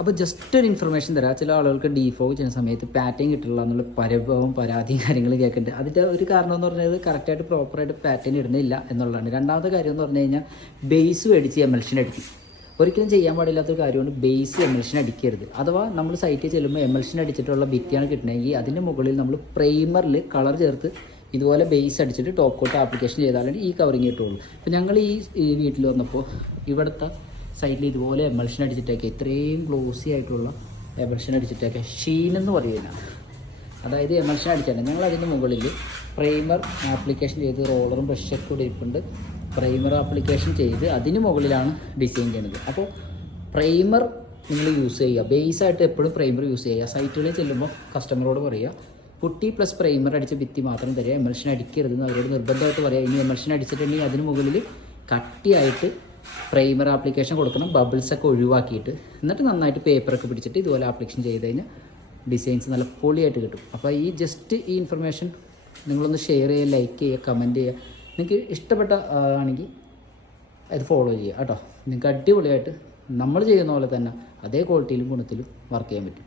അപ്പോൾ ജസ്റ്റ് ഒരു ഇൻഫർമേഷൻ തരാം. ചില ആളുകൾക്ക് ഡീഫോഗ് ചെയ്യുന്ന സമയത്ത് പാറ്റേൺ കിട്ടില്ല എന്നുള്ള പരിഭവം പരാതിയും കാര്യങ്ങൾ കേൾക്കുന്നുണ്ട്. അതിൻ്റെ ഒരു കാരണം എന്ന് പറഞ്ഞത് കറക്റ്റായിട്ട് പ്രോപ്പറായിട്ട് പാറ്റേൺ ഇടുന്നില്ല എന്നുള്ളതാണ്. രണ്ടാമത്തെ കാര്യം എന്ന് പറഞ്ഞു കഴിഞ്ഞാൽ ബേസ് മേടിച്ച് എമൽഷൻ അടിക്കും. ഒരിക്കലും ചെയ്യാൻ പാടില്ലാത്തൊരു കാര്യമാണ് ബേസ് എമൽഷൻ അടിക്കരുത്. അഥവാ നമ്മൾ സൈറ്റിൽ ചെല്ലുമ്പോൾ എമൽഷൻ അടിച്ചിട്ടുള്ള ഭിത്തിയാണ് കിട്ടണമെങ്കിൽ അതിൻ്റെ മുകളിൽ നമ്മൾ പ്രൈമറിൽ കളർ ചേർത്ത് ഇതുപോലെ ബേസ് അടിച്ചിട്ട് ടോപ്പ് കോട്ട് ആപ്ലിക്കേഷൻ ചെയ്താലാണ് ഈ കവറിങ് കിട്ടുള്ളൂ. അപ്പോൾ ഞങ്ങൾ ഈ വീട്ടിൽ വന്നപ്പോൾ ഇവിടുത്തെ സൈഡിൽ ഇതുപോലെ എമൽഷൻ അടിച്ചിട്ടൊക്കെ ഇത്രയും ഗ്ലോസി ആയിട്ടുള്ള എമൽഷൻ അടിച്ചിട്ടൊക്കെ ഷീൻ എന്ന് പറയുന്നത്, അതായത് എമൽഷൻ അടിച്ചാണ്. ഞങ്ങൾ അതിൻ്റെ മുകളിൽ പ്രൈമർ ആപ്ലിക്കേഷൻ ചെയ്ത് റോളറും ബ്രഷൊക്കെ കൂടി ഇരിപ്പുണ്ട്. പ്രൈമർ ആപ്ലിക്കേഷൻ ചെയ്ത് അതിന് മുകളിലാണ് ഡിസൈൻ ചെയ്യുന്നത്. അപ്പോൾ പ്രൈമർ നിങ്ങൾ യൂസ് ചെയ്യുക, ബേസായിട്ട് എപ്പോഴും പ്രൈമർ യൂസ് ചെയ്യുക. സൈറ്റുകളിൽ ചെല്ലുമ്പോൾ കസ്റ്റമറോട് പറയുക പുട്ടി പ്ലസ് പ്രൈമർ അടിച്ച ഭിത്തി മാത്രം തരിക, എമൽഷൻ അടിക്കരുതെന്ന് അവരോട് നിർബന്ധമായിട്ട് പറയുക. ഇനി എമൽഷൻ അടിച്ചിട്ടുണ്ടെങ്കിൽ അതിന് മുകളിൽ കട്ടിയായിട്ട് പ്രൈമർ ആപ്ലിക്കേഷൻ കൊടുക്കണം, ബബിൾസൊക്കെ ഒഴിവാക്കിയിട്ട്. എന്നിട്ട് നന്നായിട്ട് പേപ്പറൊക്കെ പിടിച്ചിട്ട് ഇതുപോലെ ആപ്ലിക്കേഷൻ ചെയ്ത് കഴിഞ്ഞാൽ ഡിസൈൻസ് നല്ല പൊളിയായിട്ട് കിട്ടും. അപ്പോൾ ഈ ജസ്റ്റ് ഈ ഇൻഫർമേഷൻ നിങ്ങളൊന്ന് ഷെയർ ചെയ്യുക, ലൈക്ക് ചെയ്യുക, കമൻറ്റ് ചെയ്യുക. നിങ്ങൾക്ക് ഇഷ്ടപ്പെട്ട ആണെങ്കിൽ അത് ഫോളോ ചെയ്യുക കേട്ടോ. നിങ്ങൾക്ക് അടിപൊളിയായിട്ട് നമ്മൾ ചെയ്യുന്ന പോലെ തന്നെ അതേ ക്വാളിറ്റിയിലും ഗുണത്തിലും വർക്ക് ചെയ്യാൻ പറ്റും.